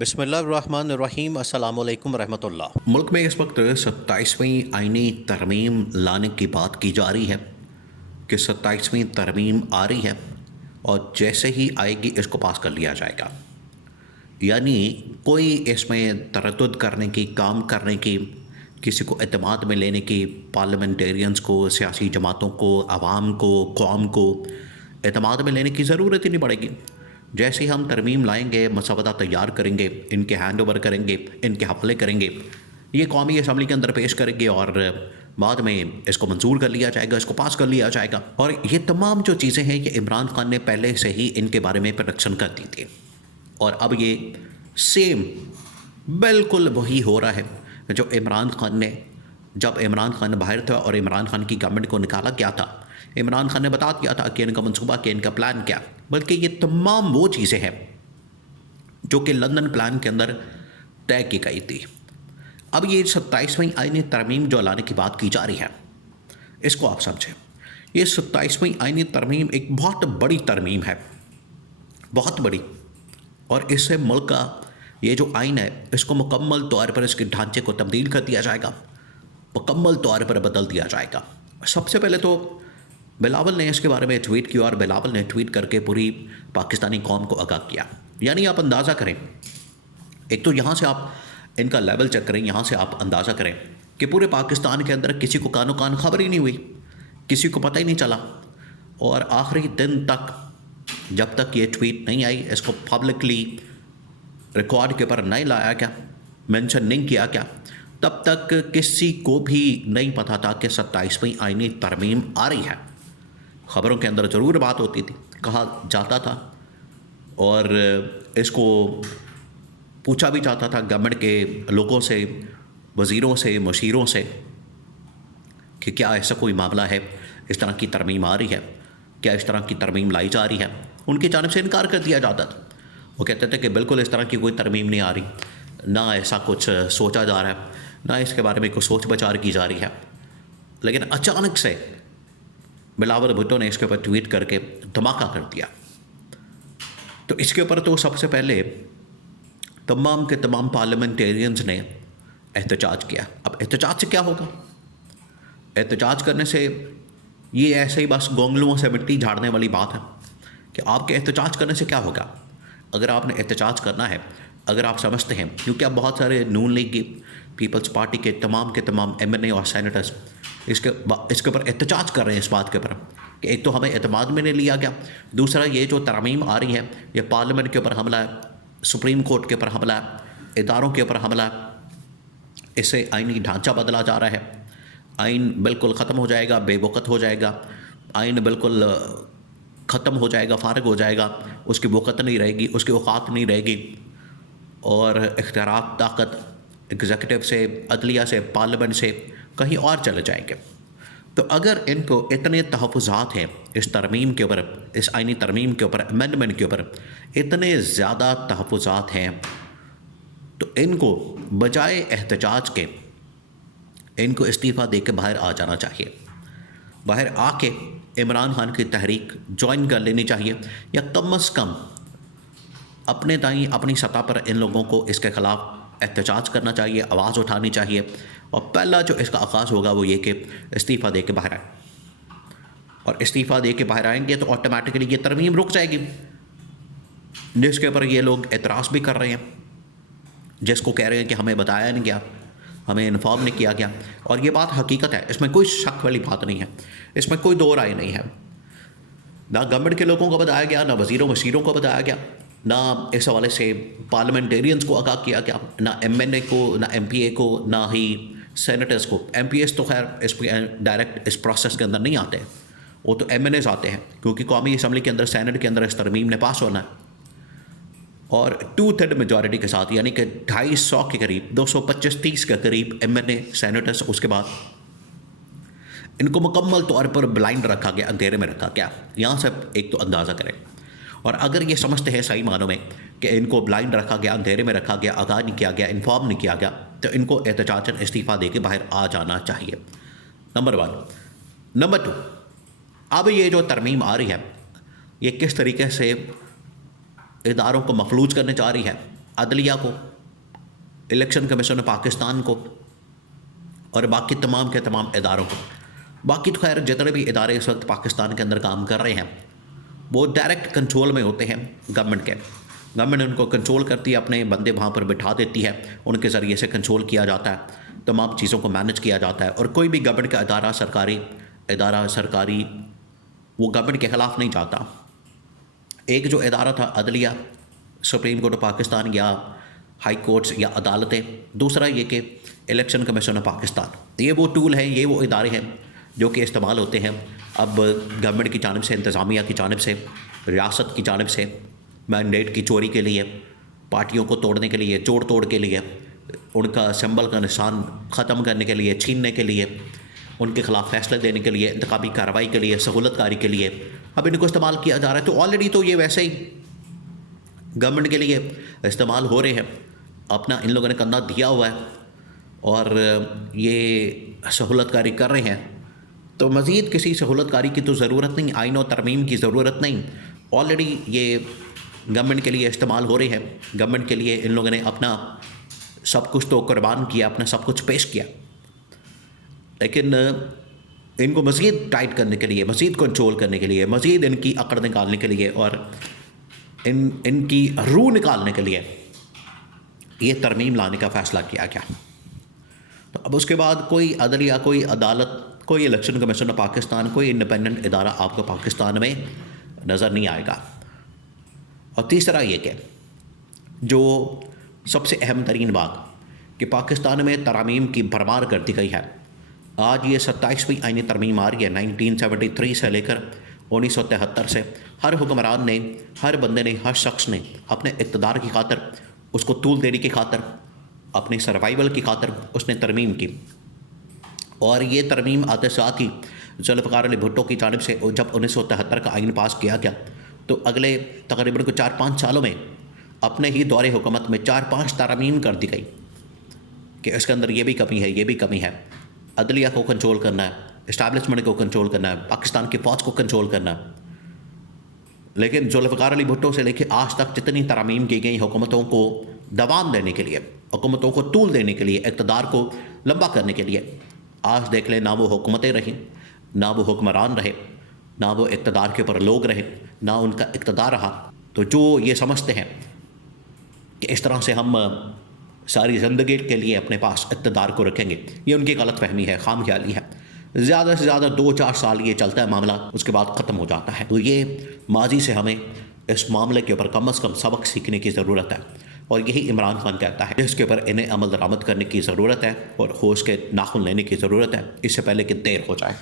بسم اللہ الرحمن الرحیم۔ السلام علیکم ورحمۃ اللہ۔ ملک میں اس وقت 27ویں آئینی ترمیم لانے کی بات کی جا رہی ہے کہ 27ویں ترمیم آ رہی ہے اور جیسے ہی آئے گی اس کو پاس کر لیا جائے گا، یعنی کوئی اس میں تردد کرنے کی، کام کرنے کی، کسی کو اعتماد میں لینے کی، پارلیمنٹیرینز کو، سیاسی جماعتوں کو، عوام کو، قوم کو اعتماد میں لینے کی ضرورت ہی نہیں پڑے گی۔ جیسے ہی ہم ترمیم لائیں گے، مسودہ تیار کریں گے، ان کے ہینڈ اوور کریں گے، ان کے حوالے کریں گے، یہ قومی اسمبلی کے اندر پیش کریں گے اور بعد میں اس کو منظور کر لیا جائے گا، اس کو پاس کر لیا جائے گا۔ اور یہ تمام جو چیزیں ہیں یہ عمران خان نے پہلے سے ہی ان کے بارے میں پروڈکشن کر دی تھی، اور اب یہ سیم بالکل وہی ہو رہا ہے جو عمران خان نے، جب عمران خان باہر تھا اور عمران خان کی گورنمنٹ کو نکالا گیا تھا، عمران خان نے بتا دیا تھا کہ ان کا منصوبہ، کہ ان کا پلان کیا، بلکہ یہ تمام وہ چیزیں ہیں جو کہ لندن پلان کے اندر طے کی گئی تھی۔ اب یہ 27ویں آئینی ترمیم جو لانے کی بات کی جا رہی ہے، اس کو آپ سمجھیں، یہ 27ویں آئینی ترمیم ایک بہت بڑی ترمیم ہے، بہت بڑی، اور اس سے ملک کا یہ جو آئین ہے اس کو مکمل طور پر، اس کے ڈھانچے کو تبدیل کر دیا جائے گا، مکمل طور پر بدل دیا جائے گا۔ سب سے پہلے تو بلاول نے اس کے بارے میں ٹویٹ کیا، اور بلاول نے ٹویٹ کر کے پوری پاکستانی قوم کو آگاہ کیا۔ یعنی آپ اندازہ کریں، ایک تو یہاں سے آپ ان کا لیول چیک کریں، یہاں سے آپ اندازہ کریں کہ پورے پاکستان کے اندر کسی کو کانو کان خبر ہی نہیں ہوئی، کسی کو پتہ ہی نہیں چلا، اور آخری دن تک جب تک یہ ٹویٹ نہیں آئی، اس کو پبلکلی ریکارڈ کے اوپر نہیں لایا گیا، مینشن نہیں کیا گیا، تب تک کسی کو بھی نہیں پتا تھا کہ 27ویں آئینی ترمیم آ رہی ہے۔ خبروں کے اندر ضرور بات ہوتی تھی، کہا جاتا تھا، اور اس کو پوچھا بھی جاتا تھا گورنمنٹ کے لوگوں سے، وزیروں سے، مشیروں سے، کہ کیا ایسا کوئی معاملہ ہے، اس طرح کی ترمیم آ رہی ہے، کیا اس طرح کی ترمیم لائی جا رہی ہے۔ ان کی جانب سے انکار کر دیا جاتا تھا، وہ کہتے تھے کہ بالکل اس طرح کی کوئی ترمیم نہیں آ رہی، نہ ایسا کچھ سوچا جا رہا ہے، نہ اس کے بارے میں کوئی سوچ بچار کی جا رہی ہے۔ لیکن اچانک سے بلاول بھٹو نے اس کے اوپر ٹویٹ کر کے دھماکہ کر دیا۔ تو اس کے اوپر تو سب سے پہلے تمام کے تمام پارلیمنٹیرینز نے احتجاج کیا۔ اب احتجاج سے کیا ہوگا؟ احتجاج کرنے سے یہ ایسے ہی بس گونگلوں سے مٹی جھاڑنے والی بات ہے کہ آپ کے احتجاج کرنے سے کیا ہوگا۔ اگر آپ نے احتجاج کرنا ہے، اگر آپ سمجھتے ہیں، کیونکہ اب بہت سارے نون لیگ کی، پیپلز پارٹی کے تمام ایم این اے اور سینیٹرز اس کے اوپر احتجاج کر رہے ہیں، اس بات کے اوپر کہ ایک تو ہمیں اعتماد میں نہیں لیا گیا، دوسرا یہ جو ترمیم آ رہی ہے یہ پارلیمنٹ کے اوپر حملہ ہے، سپریم کورٹ کے اوپر حملہ ہے، اداروں کے اوپر حملہ ہے، اس سے آئینی ڈھانچہ بدلا جا رہا ہے، آئین بالکل ختم ہو جائے گا، بے وقت ہو جائے گا، آئین بالکل ختم ہو جائے گا، فارغ ہو جائے گا، اس کی وقت نہیں رہے گی، اس کی اوقات نہیں رہے گی، اور اختیارات، طاقت ایگزیکٹو سے، عدلیہ سے، پارلیمنٹ سے کہیں اور چلے جائیں گے۔ تو اگر ان کو اتنے تحفظات ہیں اس ترمیم کے اوپر، اس آئینی ترمیم کے اوپر، امینڈمنٹ کے اوپر اتنے زیادہ تحفظات ہیں، تو ان کو بجائے احتجاج کے ان کو استعفیٰ دے کے باہر آ جانا چاہیے، باہر آ کے عمران خان کی تحریک جوائن کر لینی چاہیے، یا کم از کم اپنے دائیں اپنی سطح پر ان لوگوں کو اس کے خلاف احتجاج کرنا چاہیے، آواز اٹھانی چاہیے، اور پہلا جو اس کا آغاز ہوگا وہ یہ کہ استعفیٰ دے کے باہر آئیں، اور استعفیٰ دے کے باہر آئیں گے تو آٹومیٹکلی یہ ترمیم رک جائے گی، جس کے اوپر یہ لوگ اعتراض بھی کر رہے ہیں، جس کو کہہ رہے ہیں کہ ہمیں بتایا نہیں گیا، ہمیں انفارم نہیں کیا گیا، اور یہ بات حقیقت ہے، اس میں کوئی شک والی بات نہیں ہے، اس میں کوئی دو رائے نہیں ہے، نہ گورنمنٹ کے لوگوں کو بتایا گیا، نہ وزیروں مشیروں کو بتایا گیا، نہ اس حوالے سے پارلیمنٹیرینز کو آگاہ کیا گیا، نہ ایم این اے کو، نہ ایم پی اے کو، نہ ہی سینیٹرز کو۔ ایم پی ایس تو خیر اس ڈائریکٹ اس پروسیس کے اندر نہیں آتے، وہ تو ایم این ایز آتے ہیں، کیونکہ قومی اسمبلی کے اندر، سینٹ کے اندر اس ترمیم نے پاس ہونا ہے، اور 2/3 میجورٹی کے ساتھ، یعنی کہ 250 کے قریب، 225-30 کے قریب ایم این اے، سینیٹرز، اس کے بعد ان کو مکمل طور پر بلائنڈ رکھا گیا، اندھیرے میں رکھا گیا۔ یہاں سے ایک تو اندازہ کریں، اور اگر یہ سمجھتے ہیں صحیح معنوں میں کہ ان کو بلائنڈ رکھا گیا، اندھیرے میں رکھا گیا، آگاہ نہیں کیا گیا، انفارم نہیں کیا گیا، تو ان کو احتجاجاً استعفیٰ دے کے باہر آ جانا چاہیے، نمبر 1۔ نمبر 2، اب یہ جو ترمیم آ رہی ہے یہ کس طریقے سے اداروں کو مفلوج کرنے جا رہی ہے، عدلیہ کو، الیکشن کمیشن پاکستان کو اور باقی تمام کے تمام اداروں کو. باقی تو خیر جتنے بھی ادارے اس وقت پاکستان کے اندر کام کر رہے ہیں وہ ڈائریکٹ کنٹرول میں ہوتے ہیں گورنمنٹ کے. گورنمنٹ ان کو کنٹرول کرتی ہے، اپنے بندے وہاں پر بٹھا دیتی ہے، ان کے ذریعے سے کنٹرول کیا جاتا ہے، تمام چیزوں کو مینج کیا جاتا ہے. اور کوئی بھی گورنمنٹ کا ادارہ سرکاری وہ گورنمنٹ کے خلاف نہیں جاتا. ایک جو ادارہ تھا عدلیہ، سپریم کورٹ آف پاکستان یا ہائی کورٹس یا عدالتیں، دوسرا یہ کہ الیکشن کمیشن آف پاکستان، یہ وہ ٹول ہیں، یہ وہ ادارے ہیں جو کہ استعمال ہوتے ہیں اب گورنمنٹ کی جانب سے، انتظامیہ کی جانب سے، ریاست کی جانب سے مینڈیٹ کی چوری کے لیے، پارٹیوں کو توڑنے کے لیے، توڑ کے لیے، ان کا سمبل کا نشان ختم کرنے کے لیے، چھیننے کے لیے، ان کے خلاف فیصلے دینے کے لیے، انتخابی کارروائی کے لیے، سہولت کاری کے لیے اب ان کو استعمال کیا جا رہا ہے. تو آلریڈی تو یہ ویسے ہی گورنمنٹ کے لیے استعمال ہو رہے ہیں، اپنا ان لوگوں نے کندھا دیا ہوا ہے اور یہ سہولت کاری کر رہے ہیں. تو مزید کسی سہولت کاری کی تو ضرورت نہیں، آئین و ترمیم کی ضرورت نہیں. آلریڈی یہ گورنمنٹ کے لیے استعمال ہو رہے ہیں. گورنمنٹ کے لیے ان لوگوں نے اپنا سب کچھ تو قربان کیا، اپنا سب کچھ پیش کیا، لیکن ان کو مزید ٹائٹ کرنے کے لیے، مزید کنٹرول کرنے کے لیے، مزید ان کی اکڑ نکالنے کے لیے اور ان کی روح نکالنے کے لیے یہ ترمیم لانے کا فیصلہ کیا گیا. تو اب اس کے بعد کوئی عدلیہ، کوئی عدالت، کوئی الیکشن کمیشن آف پاکستان، کوئی انڈیپینڈنٹ ادارہ آپ کو پاکستان میں نظر نہیں آئے گا. اور تیسرا یہ کہ جو سب سے اہم ترین بات کہ پاکستان میں ترامیم کی بھرمار کر دی گئی ہے. آج یہ 27ویں آئینی ترمیم آ رہی ہے 1973 سے لے کر 1973 سے. ہر حکمران نے، ہر بندے نے، ہر شخص نے اپنے اقتدار کی خاطر، اس کو طول دینے کی خاطر، اپنی سروائیول کی خاطر اس نے ترمیم کی. اور یہ ترمیم آتے ساتھ ہی ذوالفقار علی بھٹو کی جانب سے جب 1973 کا آئین پاس کیا گیا تو اگلے تقریباً 4-5 سالوں میں اپنے ہی دور حکومت میں 4-5 ترامیم کر دی گئی کہ اس کے اندر یہ بھی کمی ہے، یہ بھی کمی ہے. عدلیہ کو کنٹرول کرنا ہے، اسٹیبلشمنٹ کو کنٹرول کرنا ہے، پاکستان کی فوج کو کنٹرول کرنا ہے. لیکن ذوالفقار علی بھٹو سے لے کے آج تک جتنی ترامیم کی گئی حکومتوں کو دوام دینے کے لیے، حکومتوں کو طول دینے کے لیے، اقتدار کو لمبا کرنے کے لیے، آج دیکھ لیں نہ وہ حکومتیں رہیں، نہ وہ حکمران رہے، نہ وہ اقتدار کے اوپر لوگ رہے، نہ ان کا اقتدار رہا. تو جو یہ سمجھتے ہیں کہ اس طرح سے ہم ساری زندگی کے لیے اپنے پاس اقتدار کو رکھیں گے، یہ ان کی غلط فہمی ہے، خام خیالی ہے. زیادہ سے زیادہ 2-4 سال یہ چلتا ہے معاملہ، اس کے بعد ختم ہو جاتا ہے. تو یہ ماضی سے ہمیں اس معاملے کے اوپر کم از کم سبق سیکھنے کی ضرورت ہے، اور یہی عمران خان کہتا ہے اس کے اوپر انہیں عمل درآمد کرنے کی ضرورت ہے اور ہوش کے ناخن لینے کی ضرورت ہے، اس سے پہلے کہ دیر ہو جائے.